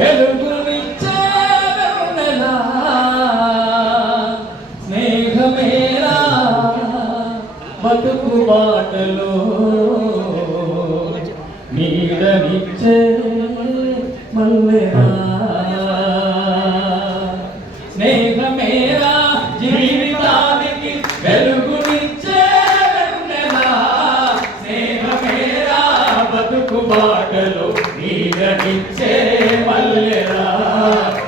వెలుగునిచ్చే వెన్నెలా స్నేహమేరా బతుకు బాటలో నీడనిచ్చే మల్లెలా స్నేహమేరా జీవితానికి వెలుగునిచ్చే వెన్నెలా స్నేహమేరా బతుకు బాటలో నీడనిచ్చే మల్లెలా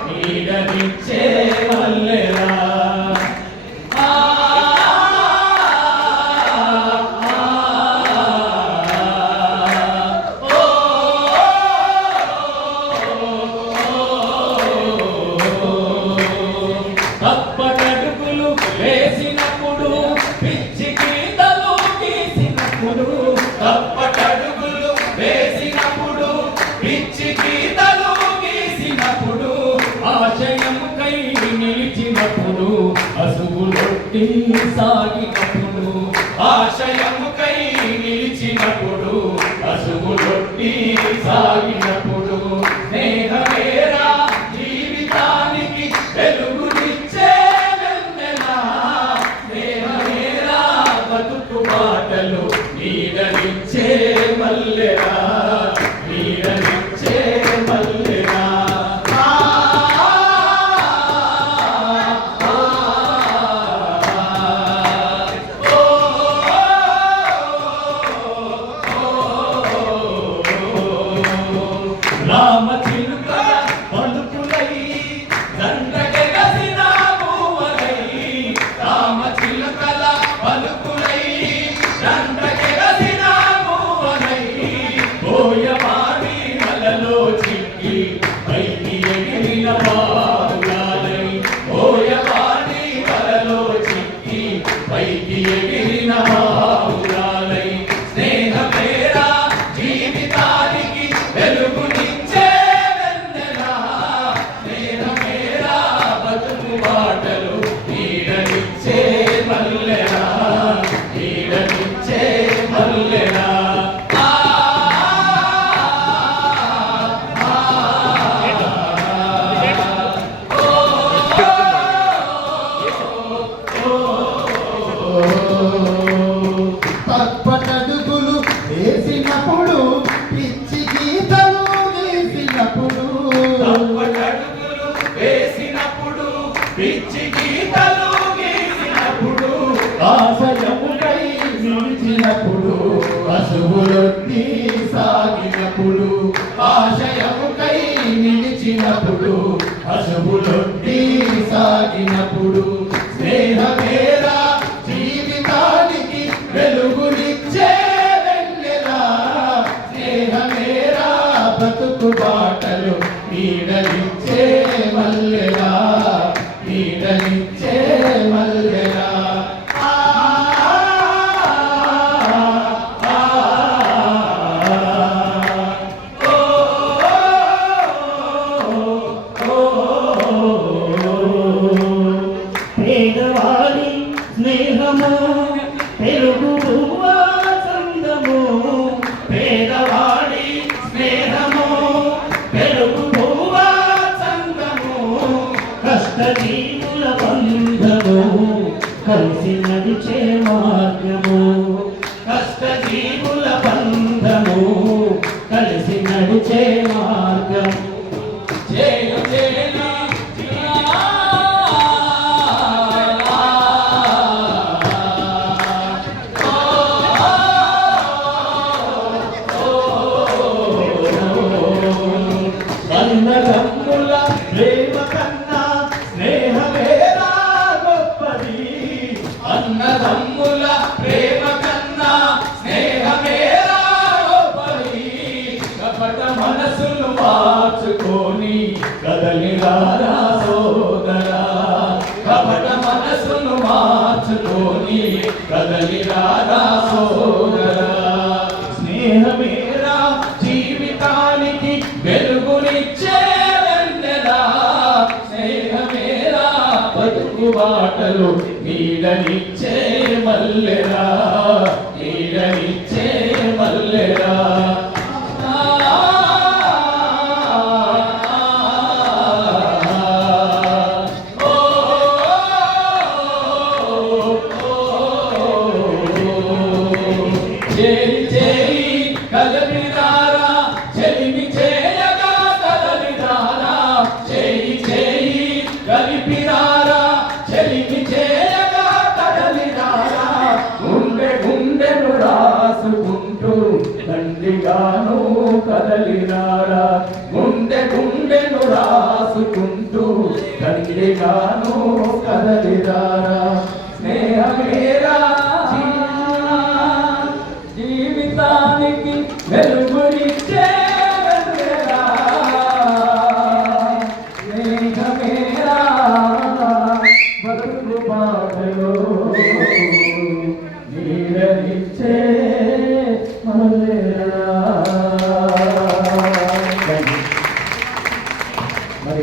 నీడనిచ్చే మల్లెలా తప్పటడుగులు వేసినప్పుడు పిచ్చి గీతలు గీసినప్పుడు తప్పటడుగులు వేసినప్పుడు పిచ్చి గీతలు గీసినప్పుడు ఆశయముకై నిలిచినప్పుడు అసుగులొట్టి సాగినప్పుడు ఆశయముకై నిలిచినప్పుడు అసుగులొట్టి సాగినప్పుడు స్నేహమేరా జీవితానికి వెలుగునిచ్చే వెన్నెలా స్నేహమేరా బతుకు బాటలు నీడనిచ్చే మల్లెలా నీడనిచ్చే మల్లెలా రామ చిలుకల పలుకులై దండగెగసిన మూవలై రామ చిలుకల పలుకులై దండగెగసిన మూవలై పోయవాడి వలలో చిక్కి పైకి ఎగిరిన బావులాలై పోయవాడి వలలో చిక్కి పైకి ఎగిరిన బావులాలై స్నేహమేరా జీవితానికి వెలుగునిచ్చే వెన్నెలా స్నేహమేరా బతుకు బాటలు నీడనిచ్చే మల్లెలా నీడనిచ్చే మల్లెలా తప్పటడుగులు వేసినప్పుడు పిచ్చి గీతలు గీసినప్పుడు తప్పటడుగులు వేసినప్పుడు పిచ్చి గీతలు గీసినప్పుడు ఆశయముకై నిలిచినప్పుడు అసుగులొట్టి సాగినప్పుడు ఆశయముకై నిలిచినప్పుడు అసుగులొట్టి సాగినప్పుడు స్నేహమేరా జీవితానికి వెలుగునిచ్చే వెన్నెలా స్నేహమేరా బతుకు బాటలు నీడనిచ్చే మల్లెలా నీడనిచ్చే మల్లెలా పేదవాడి స్నేహము పెరుగు సందము పేదవాడి స్నేహము పెరుగు సంగము కష్టజీవుల బంధము కలిసి నడిచే మార్గము కష్టజీవుల బంధము కలిసి నడిచే మార్గము జయ జయ అన్నదమ్ముల ప్రేమ కన్నా స్నేహమేరా గొప్పది అన్నదమ్ముల ప్రేమ కన్నా స్నేహమేరా గొప్పది కపట మనసులు మార్చుకొని కదలిరారా సోదరా కపట మనసులు మార్చుకొని కదలిరారా సోదరా స్నేహమేరా జీవితానికి వెలుగునిచ్చే వెన్నెలా స్నేహమేరా బతుకు బాటలు నీడనిచ్చే మల్లెలా నీడనిచ్చే మల్లెలా గుండె గుండెను రాసుకుంటూ తండ్రిగాను కదలిరారా స్నేహమేరా జీవితానికి వెలుగునిచ్చే వెన్నెలా. స్నేహమేరా బతుకు బాటలో నీడనిచ్చే మల్లెలా. మరి